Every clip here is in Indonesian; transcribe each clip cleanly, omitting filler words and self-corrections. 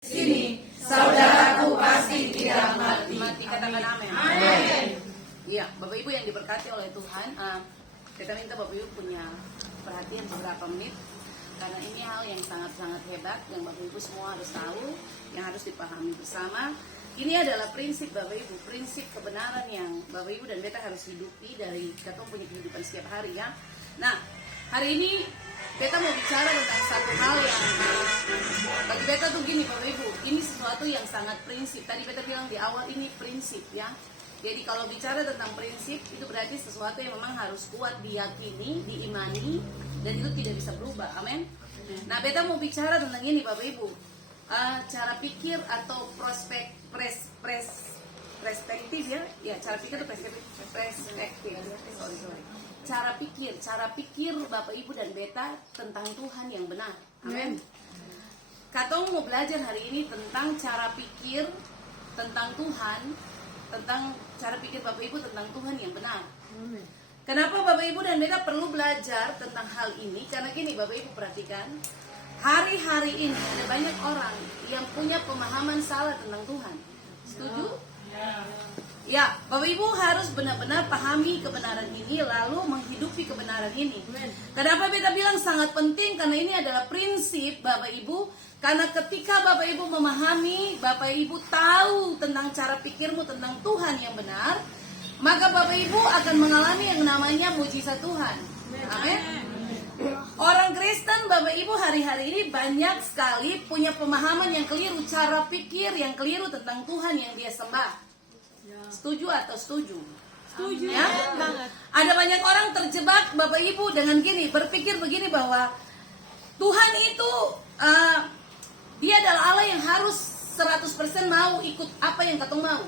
sini, saudaraku pasti tidak mati. Mati, katakan amin. Amin. Iya, Bapak Ibu yang diberkati oleh Tuhan, kita minta Bapak Ibu punya perhatian beberapa menit, karena ini hal yang sangat-sangat hebat yang Bapak Ibu semua harus tahu, yang harus dipahami bersama. Ini adalah prinsip Bapak Ibu, prinsip kebenaran yang Bapak Ibu dan Beta harus hidupi dari kita punya kehidupan setiap hari ya. Nah, hari ini Beta mau bicara tentang satu hal yang bagi Beta tuh gini Bapak Ibu, ini sesuatu yang sangat prinsip. Tadi Beta bilang di awal ini prinsip ya. Jadi kalau bicara tentang prinsip itu berarti sesuatu yang memang harus kuat diyakini, diimani, dan itu tidak bisa berubah. Amin. Nah, Beta mau bicara tentang ini Bapak Ibu, cara pikir atau perspektif ya, cara pikir itu perspektif. Sorry. Cara pikir Bapak Ibu dan Beta tentang Tuhan yang benar. Amin. Katong mau belajar hari ini tentang cara pikir tentang Tuhan, tentang cara pikir Bapak Ibu tentang Tuhan yang benar. Kenapa Bapak Ibu dan Beta perlu belajar tentang hal ini? Karena gini Bapak Ibu perhatikan, hari-hari ini ada banyak orang yang punya pemahaman salah tentang Tuhan. Setuju? Ya, Bapak Ibu harus benar-benar pahami kebenaran ini lalu menghidupi kebenaran ini. Kenapa Beta bilang sangat penting? Karena ini adalah prinsip Bapak Ibu. Karena ketika Bapak Ibu memahami, Bapak Ibu tahu tentang cara pikirmu tentang Tuhan yang benar, maka Bapak Ibu akan mengalami yang namanya mujizat Tuhan. Amin. Orang Kristen Bapak Ibu hari-hari ini banyak sekali punya pemahaman yang keliru, cara pikir yang keliru tentang Tuhan yang dia sembah. Setuju atau setuju? Setuju Ya? Ada banyak orang terjebak Bapak Ibu dengan gini, berpikir begini bahwa Tuhan itu dia adalah Allah yang harus 100% mau ikut apa yang katong mau.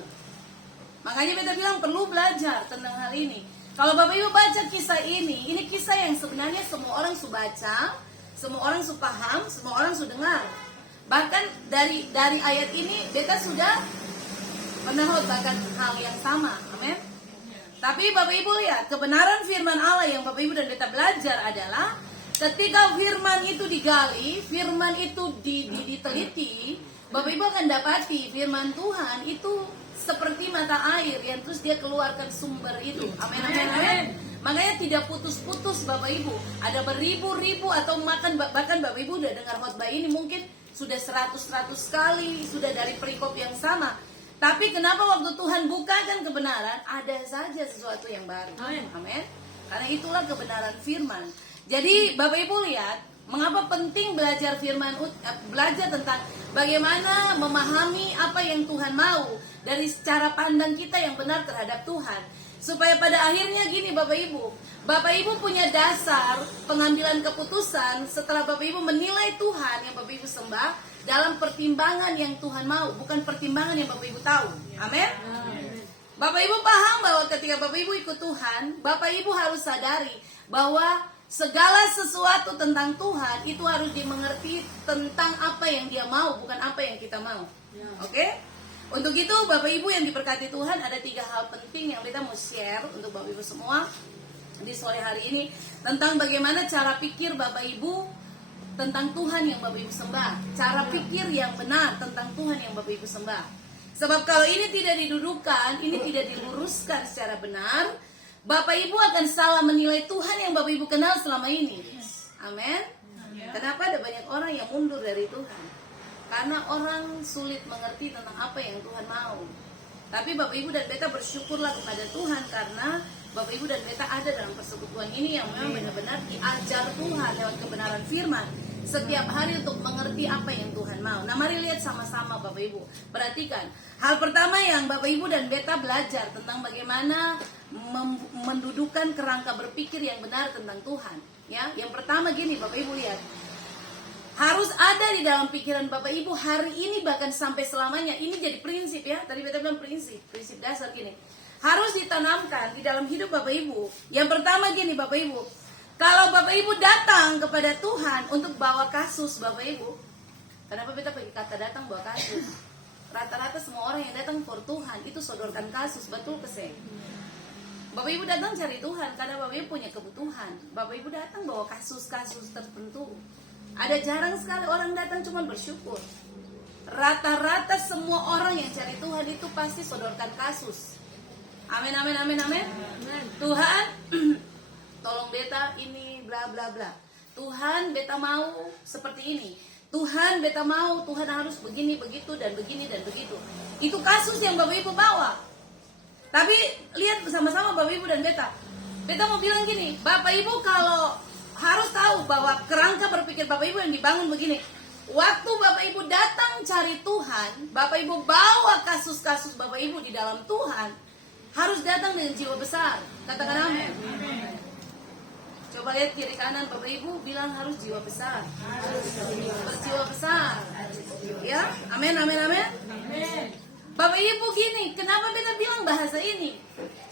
Makanya Beta bilang perlu belajar tentang hal ini. Kalau Bapak Ibu baca kisah ini kisah yang sebenarnya semua orang sudah baca, semua orang sudah paham, semua orang sudah dengar. Bahkan dari ayat ini Beta sudah pernah bahkan hal yang sama. Amin. Tapi Bapak Ibu lihat, kebenaran firman Allah yang Bapak Ibu dan Beta belajar adalah ketika firman itu digali, firman itu diteliti, Bapak Ibu akan dapati firman Tuhan itu seperti mata air yang terus dia keluarkan sumber itu. Amin. Makanya tidak putus-putus Bapak Ibu. Ada beribu-ribu atau bahkan Bapak Ibu udah dengar khotbah ini mungkin sudah 100 kali, sudah dari perikop yang sama. Tapi kenapa waktu Tuhan bukakan kebenaran, ada saja sesuatu yang baru. Amin. Karena itulah kebenaran firman. Jadi Bapak Ibu lihat, mengapa penting belajar firman, belajar tentang bagaimana memahami apa yang Tuhan mau dari cara pandang kita yang benar terhadap Tuhan. Supaya pada akhirnya gini Bapak Ibu punya dasar pengambilan keputusan setelah Bapak Ibu menilai Tuhan yang Bapak Ibu sembah dalam pertimbangan yang Tuhan mau, bukan pertimbangan yang Bapak Ibu tahu. Amin. Bapak Ibu paham bahwa ketika Bapak Ibu ikut Tuhan, Bapak Ibu harus sadari bahwa segala sesuatu tentang Tuhan itu harus dimengerti tentang apa yang Dia mau, bukan apa yang kita mau. Oke? Untuk itu Bapak Ibu yang diberkati Tuhan, ada 3 hal penting yang kita mau share untuk Bapak Ibu semua di sore hari ini tentang bagaimana cara pikir Bapak Ibu tentang Tuhan yang Bapak Ibu sembah, cara pikir yang benar tentang Tuhan yang Bapak Ibu sembah. Sebab kalau ini tidak didudukan, ini tidak diluruskan secara benar, Bapak Ibu akan salah menilai Tuhan yang Bapak Ibu kenal selama ini. Amin. Kenapa ada banyak orang yang mundur dari Tuhan? Karena orang sulit mengerti tentang apa yang Tuhan mau. Tapi Bapak Ibu dan Beta bersyukurlah kepada Tuhan karena Bapak Ibu dan Beta ada dalam persekutuan ini yang memang benar-benar diajar Tuhan lewat kebenaran firman setiap hari untuk mengerti apa yang Tuhan mau. Nah, mari lihat sama-sama Bapak Ibu. Perhatikan. Hal pertama yang Bapak Ibu dan Beta belajar tentang bagaimana mendudukan kerangka berpikir yang benar tentang Tuhan. Ya, yang pertama gini Bapak Ibu lihat. Harus ada di dalam pikiran Bapak Ibu hari ini bahkan sampai selamanya. Ini jadi prinsip ya. Tadi Beta bilang prinsip dasar gini. Harus ditanamkan di dalam hidup Bapak Ibu. Yang pertama gini Bapak Ibu, kalau Bapak Ibu datang kepada Tuhan untuk bawa kasus Bapak Ibu, kenapa Beta pakai kata datang bawa kasus? Rata-rata semua orang yang datang for Tuhan itu sodorkan kasus, betul keseh. Bapak Ibu datang cari Tuhan karena Bapak Ibu punya kebutuhan. Bapak Ibu datang bawa kasus-kasus tertentu. Ada jarang sekali orang datang cuma bersyukur. rata-rata semua orang yang cari Tuhan itu pasti sodorkan kasus. Amin, amin, amin, amin. Tuhan, tolong beta ini bla bla bla. Tuhan, beta mau seperti ini. Tuhan, beta mau, Tuhan harus begini, begitu, dan begini, dan begitu. Itu kasus yang Bapak Ibu bawa. Tapi lihat bersama-sama Bapak Ibu dan beta. Beta mau bilang gini, Bapak Ibu kalau harus tahu bahwa kerangka berpikir Bapak Ibu yang dibangun begini. Waktu Bapak Ibu datang cari Tuhan, Bapak Ibu bawa kasus-kasus Bapak Ibu di dalam Tuhan, harus datang dengan jiwa besar. Katakan amin. Coba lihat kiri kanan Bapak Ibu, bilang harus jiwa besar. Berjiwa besar. Ya, amin, amin, amin. Bapak Ibu gini, kenapa beta bilang bahasa ini?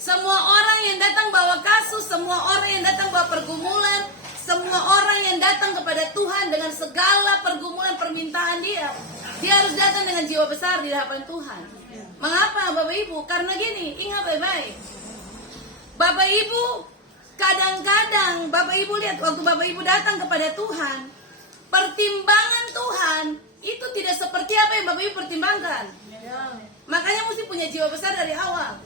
Semua orang yang datang bawa kasus, semua orang yang datang bawa pergumulan, semua orang yang datang kepada Tuhan dengan segala pergumulan permintaan dia harus datang dengan jiwa besar di hadapan Tuhan. Mengapa Bapak Ibu? Karena gini, ingat baik-baik. Bapak Ibu, kadang-kadang Bapak Ibu lihat waktu Bapak Ibu datang kepada Tuhan, pertimbangan Tuhan itu tidak seperti apa yang Bapak Ibu pertimbangkan. Makanya mesti punya jiwa besar dari awal.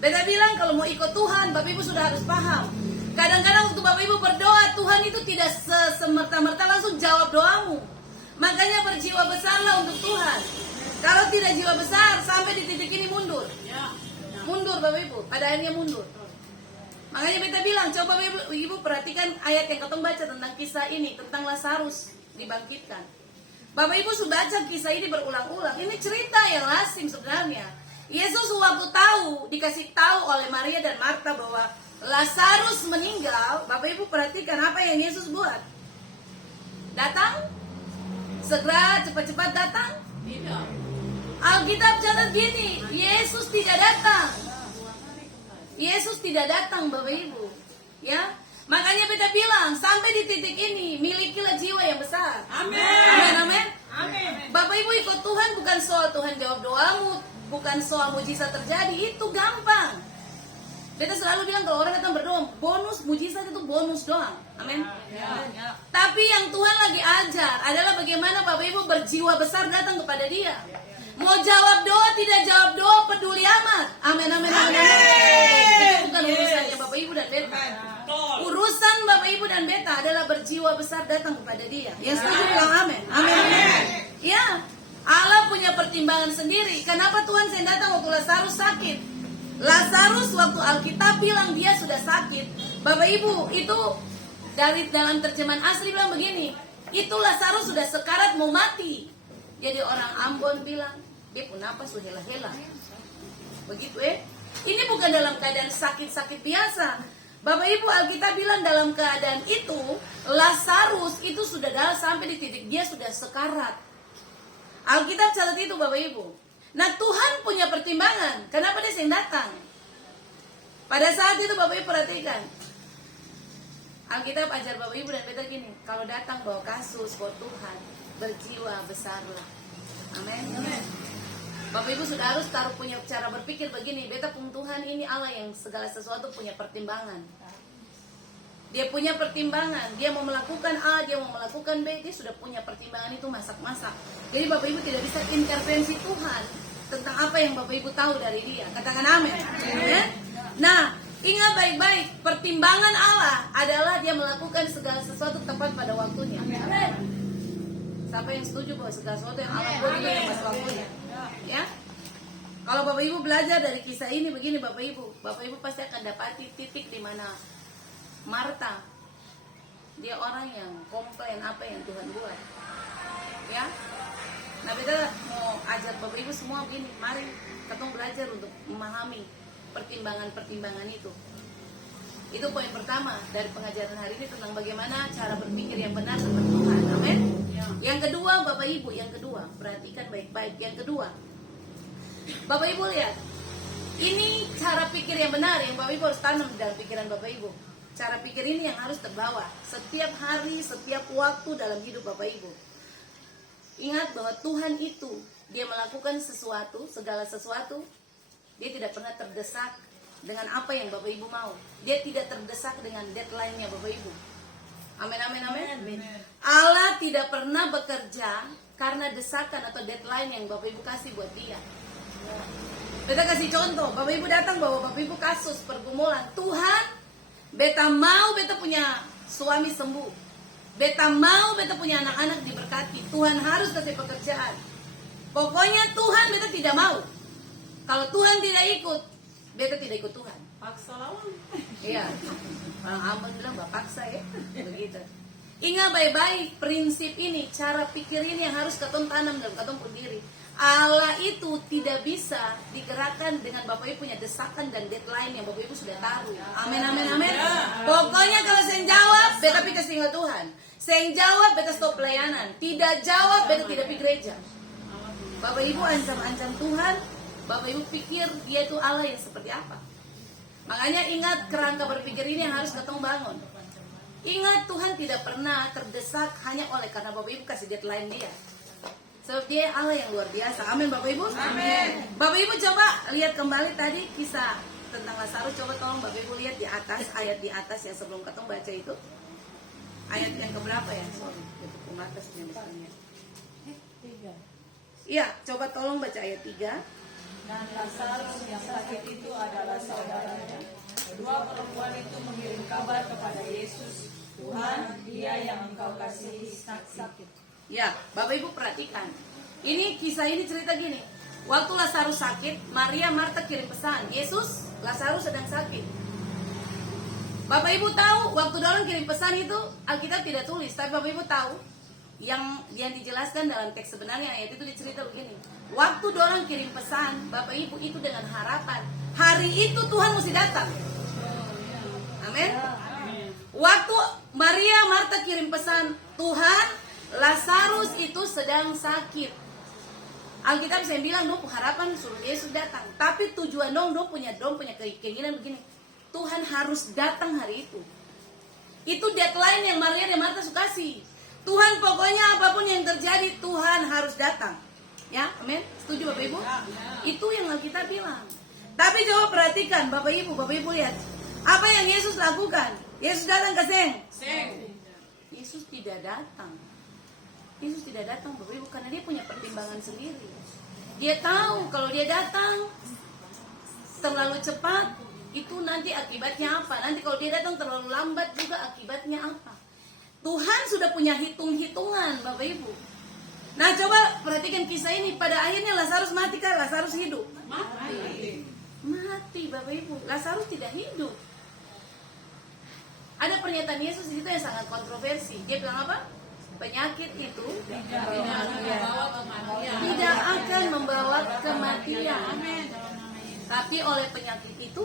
Beta bilang kalau mau ikut Tuhan, Bapak Ibu sudah harus paham. Kadang-kadang waktu Bapak Ibu berdoa, Tuhan itu tidak semerta-merta langsung jawab doamu. Makanya berjiwa besarlah untuk Tuhan. Kalau tidak jiwa besar, sampai di titik ini mundur. Mundur Bapak Ibu, pada akhirnya mundur. Makanya beta bilang, coba Bapak Ibu perhatikan ayat yang ketong baca tentang kisah ini, tentang Lazarus dibangkitkan. Bapak Ibu sudah baca kisah ini berulang-ulang. Ini cerita yang lazim sebenarnya. Yesus waktu tahu, dikasih tahu oleh Maria dan Marta bahwa Lazarus meninggal. Bapak Ibu perhatikan apa yang Yesus buat. Datang, segera cepat-cepat datang. Alkitab catat gini, Yesus tidak datang. Yesus tidak datang Bapak Ibu. Ya, makanya beta bilang sampai di titik ini milikilah jiwa yang besar. Amin. Amin, amin. Amin. Bapak Ibu ikut Tuhan bukan soal Tuhan jawab doamu, bukan soal mujizat terjadi, itu gampang. Beta selalu bilang kalau orang datang berdoa, bonus mujizat itu bonus doang. Amin. Ya. Tapi yang Tuhan lagi ajar adalah bagaimana Bapak Ibu berjiwa besar datang kepada Dia. Mau jawab doa, tidak jawab doa, peduli amat. Amin, amin, amin, amin. Itu bukan urusannya Bapak Ibu dan beta. Urusan Bapak Ibu dan beta adalah berjiwa besar datang kepada Dia. Yang setuju bilang amin. Amin. Ya, Allah punya pertimbangan sendiri. Kenapa Tuhan saya datang waktu Lazarus sakit? Lazarus waktu Alkitab bilang dia sudah sakit. Bapak Ibu, itu dari dalam terjemahan asli bilang begini. Itu Lazarus sudah sekarat mau mati. Jadi orang Ambon bilang, dia pun napas hela-hela. Begitu Ini bukan dalam keadaan sakit-sakit biasa. Bapak Ibu, Alkitab bilang dalam keadaan itu, Lazarus itu sudah sampai di titik dia sudah sekarat. Alkitab catat itu Bapak Ibu. Nah Tuhan punya pertimbangan. Kenapa dia yang datang? Pada saat itu Bapak Ibu perhatikan. Alkitab ajar Bapak Ibu dan beta gini. Kalau datang bawa kasus buat Tuhan, berjiwa besarlah. Amin. Bapak Ibu sudah harus punya cara berpikir begini. Beta pun Tuhan ini Allah yang segala sesuatu punya pertimbangan. Dia punya pertimbangan. Dia mau melakukan A, dia mau melakukan B. Dia sudah punya pertimbangan itu masak-masak. Jadi Bapak Ibu tidak bisa intervensi Tuhan tentang apa yang Bapak Ibu tahu dari Dia. Katakan amin. Nah, ingat baik-baik. Pertimbangan Allah adalah Dia melakukan segala sesuatu tepat pada waktunya. Amin. Siapa yang setuju bahwa segala sesuatu yang Allah buat itu yang pas waktunya? Ya. Kalau Bapak Ibu belajar dari kisah ini begini Bapak Ibu pasti akan dapati titik di mana Marta dia orang yang komplain apa yang Tuhan buat. Ya. Nah, beta mau ajak Bapak Ibu semua begini, mari kita belajar untuk memahami pertimbangan-pertimbangan itu. Itu poin pertama dari pengajaran hari ini tentang bagaimana cara berpikir yang benar tentang Tuhan. Amin. Yang kedua, Bapak Ibu, perhatikan baik-baik. Yang kedua, Bapak Ibu lihat, ini cara pikir yang benar yang Bapak Ibu harus tanam dalam pikiran Bapak Ibu. Cara pikir ini yang harus terbawa setiap hari, setiap waktu dalam hidup Bapak Ibu. Ingat bahwa Tuhan itu, Dia melakukan sesuatu, segala sesuatu, Dia tidak pernah terdesak dengan apa yang Bapak Ibu mau. Dia tidak terdesak dengan deadline-nya Bapak Ibu. Amin, amin, amin. Allah tidak pernah bekerja karena desakan atau deadline yang Bapak Ibu kasih buat dia. Beta kasih contoh, Bapak Ibu datang bawa Bapak Ibu kasus pergumulan. Tuhan, beta mau beta punya suami sembuh. Beta mau beta punya anak-anak diberkati. Tuhan harus kasih pekerjaan. Pokoknya Tuhan beta tidak mau. Kalau Tuhan tidak ikut, beta tidak ikut Tuhan. Paksa lawan. Iya. Orang Ambon bilang bapak paksa ya. Begitu. Ingat baik-baik prinsip ini, cara pikir ini yang harus katong tanam dalam katong pun diri. Allah itu tidak bisa digerakkan dengan Bapak Ibu punya desakan dan deadline yang Bapak Ibu sudah tahu. Amin, amin, amin. Pokoknya kalau saya jawab, beta pikir tinggal Tuhan. Saya jawab, beta stop pelayanan. Tidak jawab, beta tidak pergi gereja. Bapak Ibu ancam-ancam Tuhan, Bapak Ibu pikir dia itu Allah yang seperti apa. Makanya ingat kerangka berpikir ini yang harus katong bangun. Ingat Tuhan tidak pernah terdesak hanya oleh karena Bapak Ibu kasih deadline dia. Sebab dia Allah yang luar biasa. Amin Bapak Ibu. Amin. Bapak Ibu coba lihat kembali tadi kisah tentang Lazarus. Coba tolong Bapak Ibu lihat di atas, ayat di atas yang sebelum katong baca itu. Ayat yang keberapa ya? Sorry, itu atas misalnya. 3. Iya, coba tolong baca ayat 3. Dan Lazarus yang sakit itu adalah saudaranya. Kedua perempuan itu mengirim kabar kepada Yesus, Tuhan, dia yang engkau kasihi sakit. Ya, Bapak Ibu perhatikan. Ini kisah ini cerita gini. Waktu Lazarus sakit, Maria Marta kirim pesan, Yesus, Lazarus sedang sakit. Bapak Ibu tahu, waktu dorang kirim pesan itu Alkitab tidak tulis, tapi Bapak Ibu tahu yang dijelaskan dalam teks sebenarnya ayat itu dicerita begini. Waktu dorang kirim pesan, Bapak Ibu itu dengan harapan hari itu Tuhan mesti datang. Amin. Waktu Maria Marta kirim pesan, Tuhan, Lazarus itu sedang sakit. Alkitab saya bilang dong harapan suruh Yesus datang. Tapi tujuan dong punya keinginan begini. Tuhan harus datang hari itu. Itu deadline yang Maria dan Marta suka kasih. Tuhan pokoknya apapun yang terjadi Tuhan harus datang. Ya, amin. Setuju Bapak Ibu? Itu yang Alkitab bilang. Tapi coba perhatikan Bapak Ibu lihat. Apa yang Yesus lakukan? Yesus datang ke Seng. Yesus tidak datang. Yesus tidak datang Bapak Ibu karena dia punya pertimbangan sendiri. Dia tahu kalau dia datang terlalu cepat itu nanti akibatnya apa. Nanti kalau dia datang terlalu lambat juga akibatnya apa. Tuhan sudah punya hitung-hitungan Bapak Ibu. Nah coba perhatikan kisah ini. Pada akhirnya Lazarus mati kan? Lazarus hidup? Mati Bapak Ibu. Lazarus tidak hidup. Ada pernyataan Yesus di situ yang sangat kontroversi. Dia bilang apa? Penyakit itu tidak akan membawa kematian. Tapi oleh penyakit itu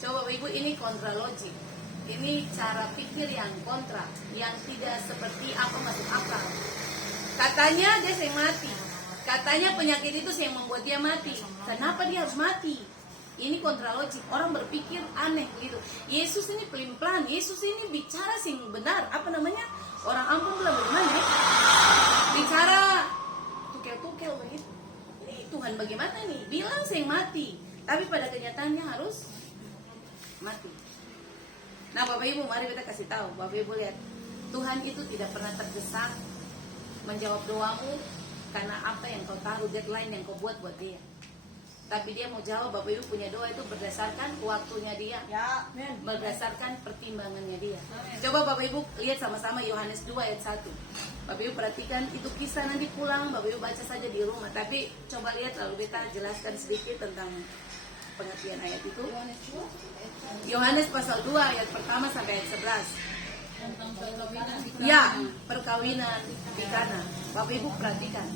coba Bapak Ibu ini kontra logik. Ini cara pikir yang kontra, yang tidak seperti apa masuk akal. Katanya dia yang mati. Katanya penyakit itu yang membuat dia mati. Kenapa dia harus mati? Ini kontra logik. Orang berpikir aneh gitu. Yesus ini pelin-pelan. Yesus ini bicara sing benar. Apa namanya? Orang Ambon bilang bagaimana ya? Bicara tukel-tukel begitu. Ini Tuhan bagaimana nih? Bilang sing mati. Tapi pada kenyataannya harus mati. Nah Bapak Ibu mari kita kasih tahu. Bapak Ibu lihat. Tuhan itu tidak pernah tergesa menjawab doamu karena apa yang kau taruh, deadline yang kau buat dia. Tapi dia mau jawab, Bapak Ibu punya doa itu berdasarkan waktunya dia, berdasarkan pertimbangannya dia. Coba Bapak Ibu lihat sama-sama Yohanes 2 ayat 1. Bapak Ibu perhatikan itu kisah nanti pulang, Bapak Ibu baca saja di rumah. Tapi coba lihat lalu beta jelaskan sedikit tentang pengertian ayat itu. Yohanes pasal 2 ayat pertama sampai ayat 11. Ya, perkawinan di Kana. Bapak Ibu perhatikan.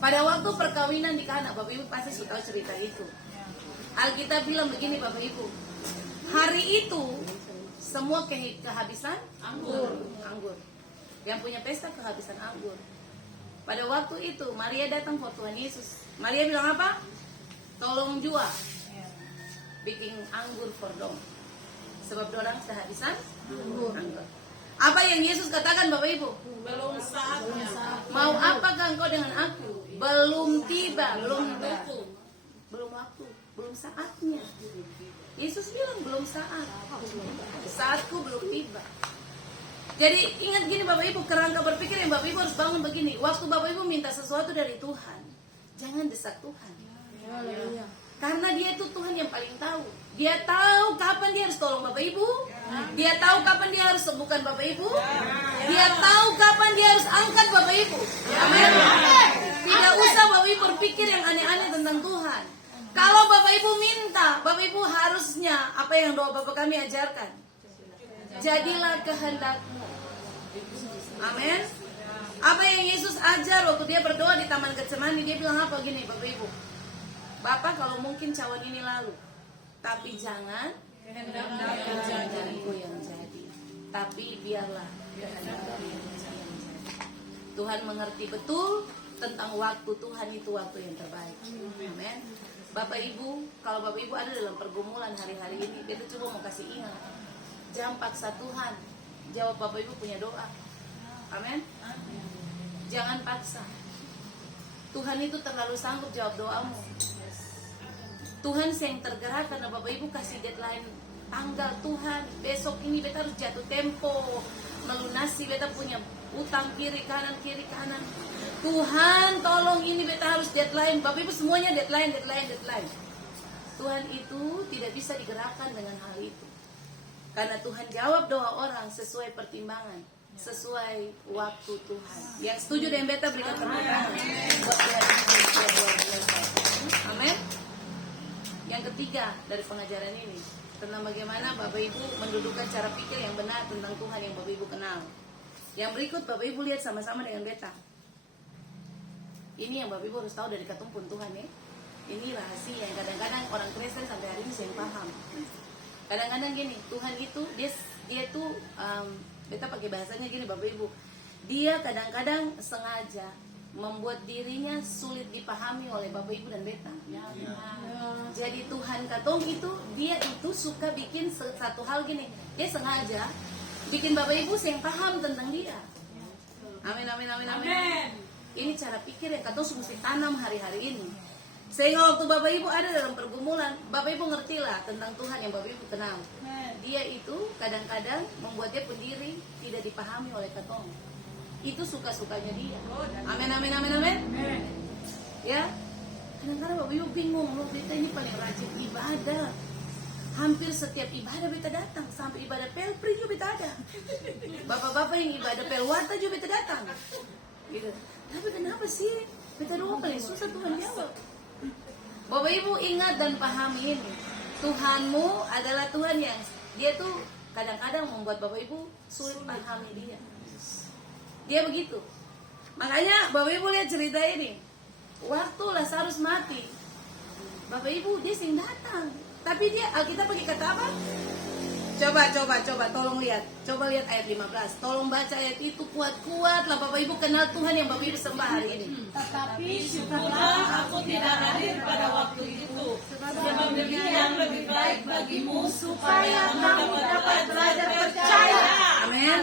Pada waktu perkawinan di Kana, Bapak Ibu pasti sudah tahu cerita itu. Alkitab bilang begini Bapak Ibu. Hari itu semua kehabisan anggur. Yang punya pesta kehabisan anggur. Pada waktu itu Maria datang ke Tuhan Yesus. Maria bilang apa? Tolong jual. Bikin anggur for dom. Sebab dorang kehabisan anggur. Apa yang Yesus katakan Bapak Ibu? Belum saatnya. Mau apakah engkau dengan aku? Belum tiba, belum waktu, belum saatnya. Yesus bilang belum saat. Saatku belum tiba. Jadi ingat gini Bapak Ibu, kerangka berpikir yang Bapak Ibu harus bangun begini. Waktu Bapak Ibu minta sesuatu dari Tuhan, jangan desak Tuhan. Karena dia itu Tuhan yang paling tahu. Dia tahu kapan dia harus tolong Bapak Ibu. Dia tahu kapan dia harus sembuhkan Bapak Ibu. Dia tahu kapan dia harus angkat Bapak Ibu. Amin. Tidak usah Bapak Ibu berpikir yang aneh-aneh tentang Tuhan. Kalau Bapak Ibu minta, Bapak Ibu harusnya apa yang doa Bapak kami ajarkan. Jadilah kehendak-Mu. Amin. Apa yang Yesus ajar waktu dia berdoa di Taman Getsemani, dia bilang apa gini Bapak Ibu? Bapak kalau mungkin cawan ini lalu, tapi jangan kehendakku yang jadi, tapi biarlah kehendakku yang jadi. Tuhan mengerti betul tentang waktu Tuhan itu waktu yang terbaik. Amin. Bapak Ibu, kalau Bapak Ibu ada dalam pergumulan hari-hari ini, kita coba mau kasih ingat, jangan paksa Tuhan jawab Bapak Ibu punya doa. Amin. Jangan paksa. Tuhan itu terlalu sanggup jawab doamu. Tuhan yang tergerak karena Bapak Ibu kasih deadline tanggal. Tuhan besok ini beta harus jatuh tempo melunasi beta punya utang kiri kanan. Tuhan tolong ini beta harus deadline. Bapak Ibu semuanya deadline. Tuhan itu tidak bisa digerakkan dengan hal itu. Karena Tuhan jawab doa orang sesuai pertimbangan, sesuai waktu Tuhan. Yang setuju dengan beta berikan tepuk tangan. Amin. Yang ketiga dari pengajaran ini tentang bagaimana Bapak Ibu mendudukkan cara pikir yang benar tentang Tuhan yang Bapak Ibu kenal. Yang berikut Bapak Ibu lihat sama-sama dengan beta. Ini yang Bapak Ibu harus tahu dari ketumpun Tuhan ya. Ini rahasia yang kadang-kadang orang Kristen sampai hari ini saya paham. Kadang-kadang gini, Tuhan itu dia tuh beta pakai bahasanya gini Bapak Ibu. Dia kadang-kadang sengaja membuat dirinya sulit dipahami oleh Bapak Ibu dan beta. Jadi Tuhan katong itu dia itu suka bikin satu hal gini. Dia sengaja bikin Bapak Ibu yang paham tentang dia. Amin. Ini cara pikir yang katong mesti tanam hari-hari ini. Sehingga waktu Bapak Ibu ada dalam pergumulan, Bapak Ibu ngertilah tentang Tuhan yang Bapak Ibu kenal. Dia itu kadang-kadang membuat dia pendiri tidak dipahami oleh katong. Itu suka-sukanya dia. Amin. Ya, kadang-kadang Bapak Ibu bingung, loh beta ini paling rajin ibadah. Hampir setiap ibadah beta datang, sampai ibadah pelpri juga beta ada. Bapak-bapak yang ibadah pelwata juga beta datang. Gitu. Tapi kenapa sih beta doa paling susah Tuhan jawab? Bapak Ibu ingat dan pahami ini. Tuhanmu adalah Tuhan yang dia tuh kadang-kadang membuat Bapak Ibu sulit pahami dia. Dia begitu. Makanya Bapak Ibu lihat cerita ini. Waktu Lazarus mati, Bapak Ibu dia sing datang. Tapi dia Alkitab pakai kata apa? Coba tolong lihat. Coba lihat ayat 15. Tolong baca ayat itu kuat-kuat lah Bapak Ibu kenal Tuhan yang Bapak Ibu sembah hari ini. Tetapi syukurlah aku tidak hadir pada waktu itu. Sebab demikian lebih baik bagimu supaya kamu dapat belajar percaya. Amin.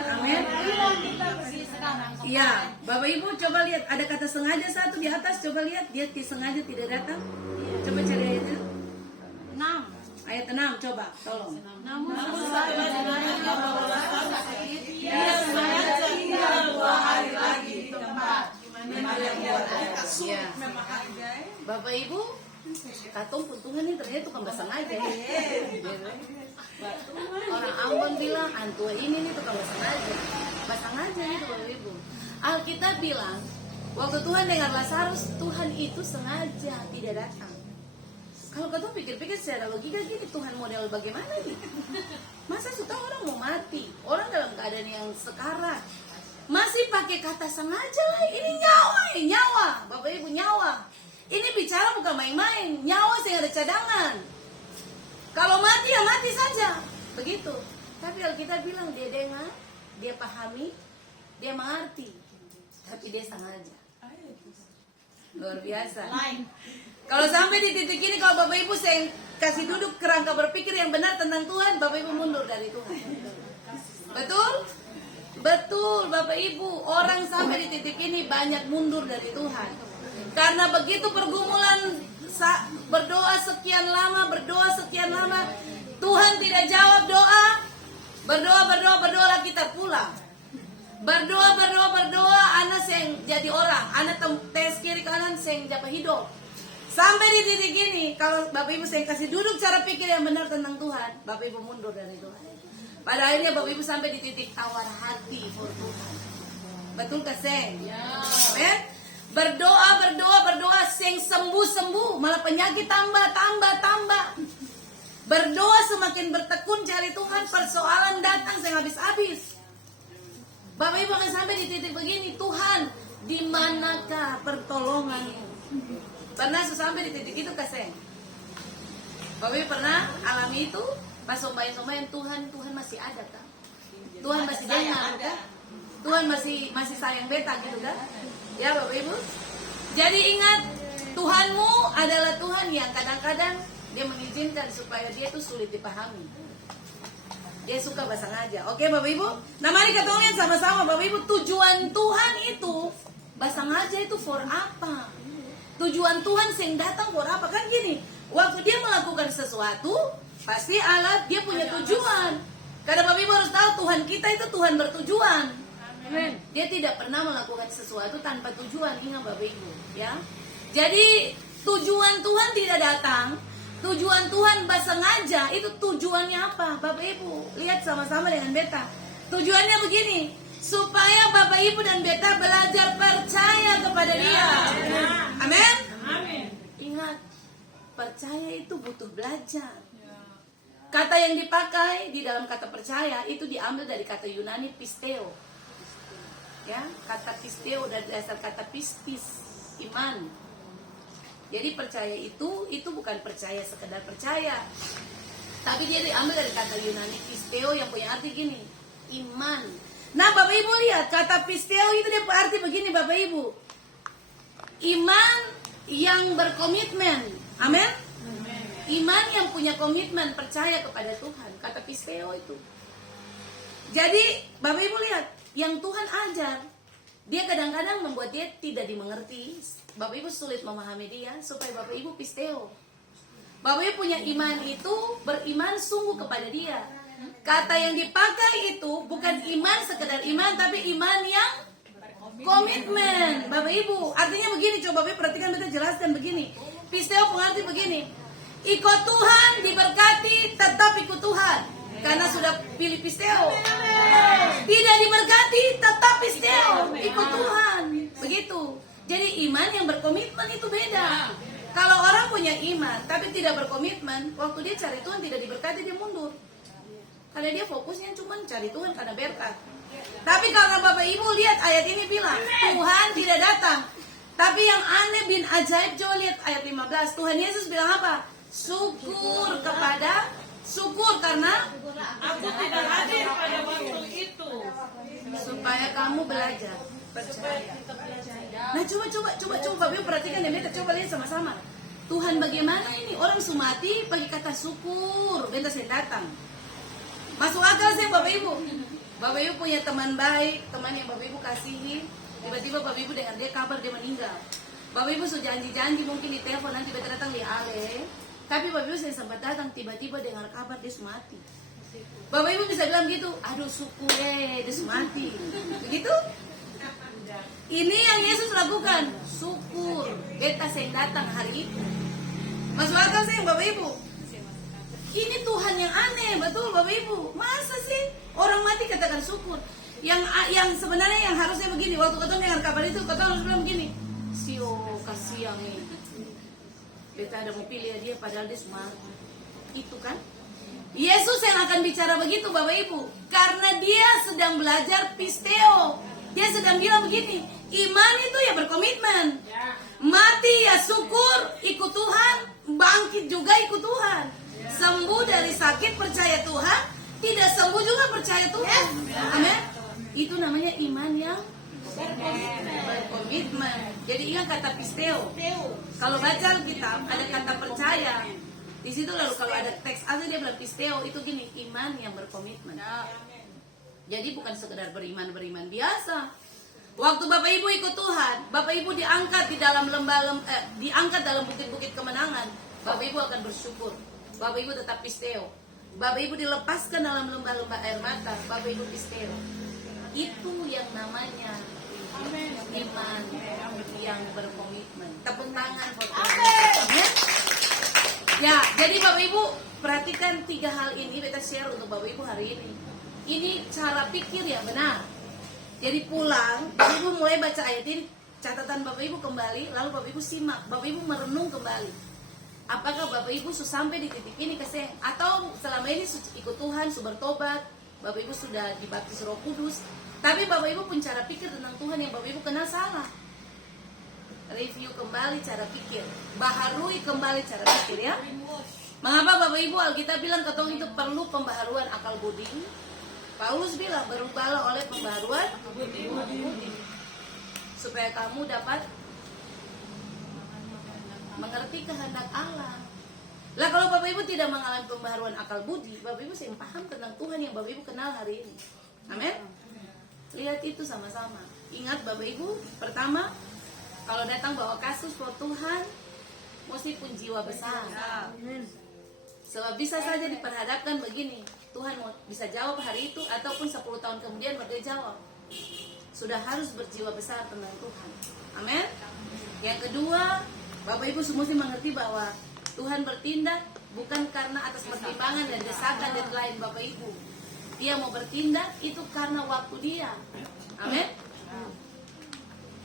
Iya, Bapak Ibu coba lihat ada kata sengaja satu di atas. Coba lihat dia sengaja tidak datang. Coba cari ayat itu. 6. Ayat 6 coba tolong. Namun setelah dengarnya bahwa Lazarus sakit, dia sengaja tinggal 2 hari lagi di tempat di mana dia berada. Ya. Bapak Ibu, katong puntungan ini ternyata tukang bersengaja ya. Orang Ambon bilang antua ini nih tukang bersengaja. Bersengaja itu Bapak Ibu. Alkitab bilang waktu Tuhan dengar Lazarus, Tuhan itu sengaja tidak datang. Kalau kau pikir-pikir secara logika gini, Tuhan model bagaimana nih? Masa sudah orang mau mati, orang dalam keadaan yang sekarat, masih pakai kata sengaja lah. Ini nyawa, Bapak Ibu nyawa. Ini bicara bukan main-main, nyawa sehingga ada cadangan. Kalau mati ya mati saja, begitu. Tapi Alkitab bilang dia dengar, dia pahami, dia mengerti, tapi dia sengaja. Luar biasa. Kalau sampai di titik ini, kalau Bapak Ibu saya kasih duduk kerangka berpikir yang benar tentang Tuhan, Bapak Ibu mundur dari Tuhan. Betul Bapak Ibu, orang sampai di titik ini banyak mundur dari Tuhan. Karena begitu pergumulan berdoa sekian lama, Tuhan tidak jawab doa. Berdoa lah kita pulang. Berdoa, anak seng jadi orang, anak tes kiri kanan seng japa hidup. Sampai di titik ini, kalau Bapak Ibu saya kasih duduk cara pikir yang benar tentang Tuhan, Bapak Ibu mundur dari Tuhan. Pada akhirnya Bapak Ibu sampai di titik tawar hati for Tuhan. Betul ke seng? Amen. Berdoa, seng sembuh, malah penyakit tambah. Berdoa semakin bertekun cari Tuhan, persoalan datang seng habis-habis. Bapak Ibu akan sampai di titik begini, Tuhan, di manakah pertolonganmu? Pernah sampai di titik itu kasih? Bapak Ibu pernah alami itu? Pas sombayan Tuhan masih ada kan? Tuhan masih dengar kan? Tuhan masih sayang beta gitu kan? Ya Bapak Ibu. Jadi ingat, Tuhanmu adalah Tuhan yang kadang-kadang dia mengizinkan supaya dia itu sulit dipahami. Dia suka bahasa ngaja. Oke Bapak Ibu. Nah mari kita lihat sama-sama Bapak Ibu, tujuan Tuhan itu bahasa ngaja itu for apa? Tujuan Tuhan yang datang for apa? Kan gini, waktu dia melakukan sesuatu, pasti Allah dia punya tujuan. Karena Bapak Ibu harus tahu Tuhan kita itu Tuhan bertujuan. Amen. Dia tidak pernah melakukan sesuatu tanpa tujuan, ingat Bapak Ibu, ya. Jadi tujuan Tuhan tidak datang. Tujuan Tuhan bahasa ngaja itu tujuannya apa? Bapak Ibu, lihat sama-sama dengan beta. Tujuannya begini, supaya Bapak Ibu dan beta belajar percaya kepada Dia. Amin. Ingat, percaya itu butuh belajar. Kata yang dipakai di dalam kata percaya itu diambil dari kata Yunani pisteo. Ya, kata pisteo dari dasar kata pistis, iman. Jadi percaya itu bukan percaya sekedar percaya, tapi dia diambil dari kata Yunani pisteo yang punya arti gini, iman. Nah Bapak Ibu lihat, kata pisteo itu dia arti begini Bapak Ibu, iman yang berkomitmen. Amin. Iman yang punya komitmen percaya kepada Tuhan, kata pisteo itu. Jadi Bapak Ibu lihat, yang Tuhan ajar, dia kadang-kadang membuat dia tidak dimengerti. Bapak Ibu sulit memahami dia, supaya Bapak Ibu pisteo. Bapak Ibu punya iman itu, beriman sungguh kepada dia. Kata yang dipakai itu bukan iman sekedar iman, tapi iman yang komitmen. Bapak Ibu, artinya begini, coba Bapak Ibu perhatikan, kita jelaskan begini. Pisteo pengerti begini, ikut Tuhan, diberkati, tetap ikut Tuhan. Karena sudah pilih pisteo. Tidak diberkati, tetap pisteo, ikut Tuhan. Begitu. Jadi iman yang berkomitmen itu beda. Kalau orang punya iman tapi tidak berkomitmen, waktu dia cari Tuhan tidak diberkati, dia mundur. Karena dia fokusnya cuma cari Tuhan karena berkat. Tapi karena Bapak Ibu lihat ayat ini bilang Tuhan tidak datang. Tapi yang aneh bin ajaib, coba lihat ayat 15. Tuhan Yesus bilang apa? Syukur karena Aku tidak hadir pada waktu itu. supaya kamu belajar percaya. Nah coba Bapak Ibu perhatikan ya, beta coba lihat sama-sama. Tuhan bagaimana ini orang sumati pakai kata syukur, beta saya datang. Masuk akal sih Bapak Ibu. Bapak Ibu punya teman baik, teman yang Bapak Ibu kasihi, tiba-tiba Bapak Ibu dengar dia kabar dia meninggal. Bapak Ibu sudah janji-janji mungkin di telepon nanti beta datang di Ale. Tapi Bapak Ibu saya sempat datang, tiba-tiba dengar kabar dia mati. Bapak Ibu bisa bilang gitu, aduh syukur dia mati. Begitu? Ini yang Yesus lakukan, syukur. Beta saya datang hari itu. Masuk akal sih Bapak Ibu? Ini Tuhan yang aneh, betul Bapak Ibu? Masa sih orang mati katakan syukur? Yang sebenarnya yang harusnya begini, waktu ketemu dengar kabar itu, ketemu harus bilang begini, sio kasihan ini. Beta ada mau pilih dia padahal dia mati. Itu kan? Yesus yang akan bicara begitu Bapak Ibu, karena dia sedang belajar pisteo. Dia sedang bilang begini, iman itu ya berkomitmen. Mati ya syukur, ikut Tuhan. Bangkit juga ikut Tuhan. Sembuh dari sakit percaya Tuhan, tidak sembuh juga percaya Tuhan. Amin. Itu namanya iman yang berkomitmen. Jadi ingat kata pisteo. Kalau baca Alkitab ada kata percaya. Di situ lalu kalau ada teks asli dia bilang pisteo itu gini, iman yang berkomitmen. Jadi bukan sekedar beriman biasa. Waktu Bapak Ibu ikut Tuhan, Bapak Ibu diangkat di dalam diangkat dalam bukit-bukit kemenangan, Bapak Ibu akan bersyukur. Bapak Ibu tetap pisteo. Bapak Ibu dilepaskan dalam lembah-lembah air mata, Bapak Ibu pisteo. Itu yang namanya iman yang berkomitmen. Tepuk tangan buat Amin. Ya, jadi Bapak Ibu perhatikan 3 hal ini kita share untuk Bapak Ibu hari ini. Ini cara pikir yang benar. Jadi pulang, Bapak Ibu mulai baca ayat ini, catatan Bapak Ibu kembali, lalu Bapak Ibu simak, Bapak Ibu merenung kembali. Apakah Bapak Ibu sudah sampai di titik ini keseng? Atau selama ini ikut Tuhan, sudah bertobat, Bapak Ibu sudah dibaptis Roh Kudus, tapi Bapak Ibu pun cara pikir tentang Tuhan yang Bapak Ibu kenal salah. Review kembali cara pikir, baharui kembali cara pikir ya. Mengapa Bapak Ibu Alkitab bilang ketong itu perlu pembaharuan akal budi? Paulus bilang berubahlah oleh pembaharuan budi, supaya kamu dapat mengerti kehendak Allah. Lah kalau Bapak Ibu tidak mengalami pembaharuan akal budi, Bapak Ibu saya paham tentang Tuhan yang Bapak Ibu kenal hari ini. Amin. Lihat itu sama-sama. Ingat Bapak Ibu, pertama, kalau datang bawa kasus buat Tuhan, mesti pun jiwa besar. Sebab bisa saja diperhadapkan begini, Tuhan mau bisa jawab hari itu ataupun 10 tahun kemudian baru dia jawab. Sudah harus berjiwa besar tentang Tuhan. Amin. Yang kedua, Bapak Ibu semua mesti mengerti bahwa Tuhan bertindak bukan karena atas pertimbangan dan desakan dan lain Bapak Ibu. Dia mau bertindak itu karena waktu dia. Amin.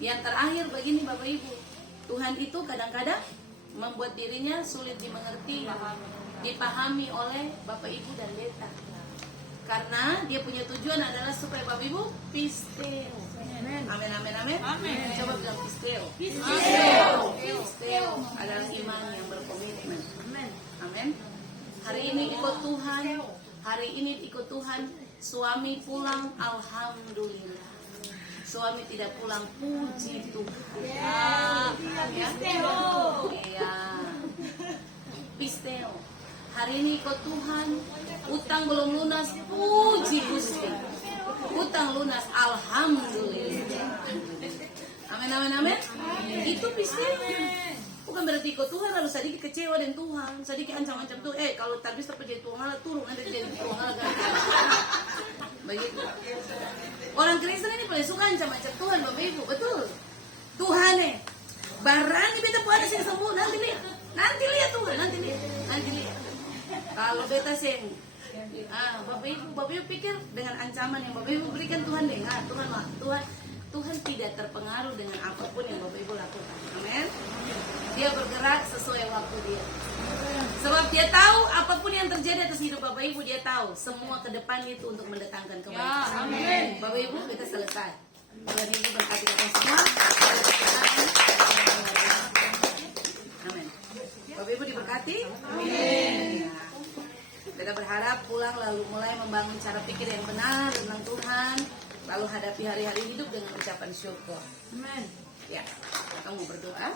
Yang terakhir begini Bapak Ibu, Tuhan itu kadang-kadang membuat dirinya sulit dimengerti, dipahami oleh Bapak Ibu dan Leta. Karena dia punya tujuan adalah supaya Bapak Ibu pisteo. Amin, amin, amin. Coba bilang pisteo. Pisteo adalah iman yang berkomitmen. Amin. Hari ini ikut Tuhan, hari ini ikut Tuhan. Suami pulang, alhamdulillah. Suami tidak pulang, puji Tuhan. Ya. Iya. Pisteo. Hari ini ikut Tuhan, utang belum lunas, puji Gusti. Utang lunas, alhamdulillah. Amin, amin, amin. Itu pisteo. Bukan berarti ikut Tuhan harus sedikit kecewa dengan Tuhan, sedikit ancam-ancam tuh. Kalau tak bisa jadi Tuhan Allah turun, nanti jadi Tuhan Allah. Begitu. Orang Kristen ini paling suka ancam-ancam Tuhan, Bapak Ibu, betul. Tuhan barang beta puasa sing sembuh, nanti lihat Tuhan, nanti lihat. Kalau beta sing Bapak Ibu pikir dengan ancaman yang Bapak Ibu berikan Tuhan dengar, Tuhan tidak terpengaruh dengan apapun yang Bapak Ibu lakukan. Amin. Dia bergerak sesuai waktu dia. Sebab dia tahu apapun yang terjadi atas hidup Bapak Ibu, dia tahu semua ke depan itu untuk mendatangkan kebaikan. Amin. Bapak Ibu, kita selesai. Tuhan Yesus berkati kita semua. Amin. Bapak Ibu diberkati. Amin. Kita berharap pulang lalu mulai membangun cara pikir yang benar tentang Tuhan, lalu hadapi hari-hari hidup dengan ucapan syukur. Amin. Ya, kamu berdoa.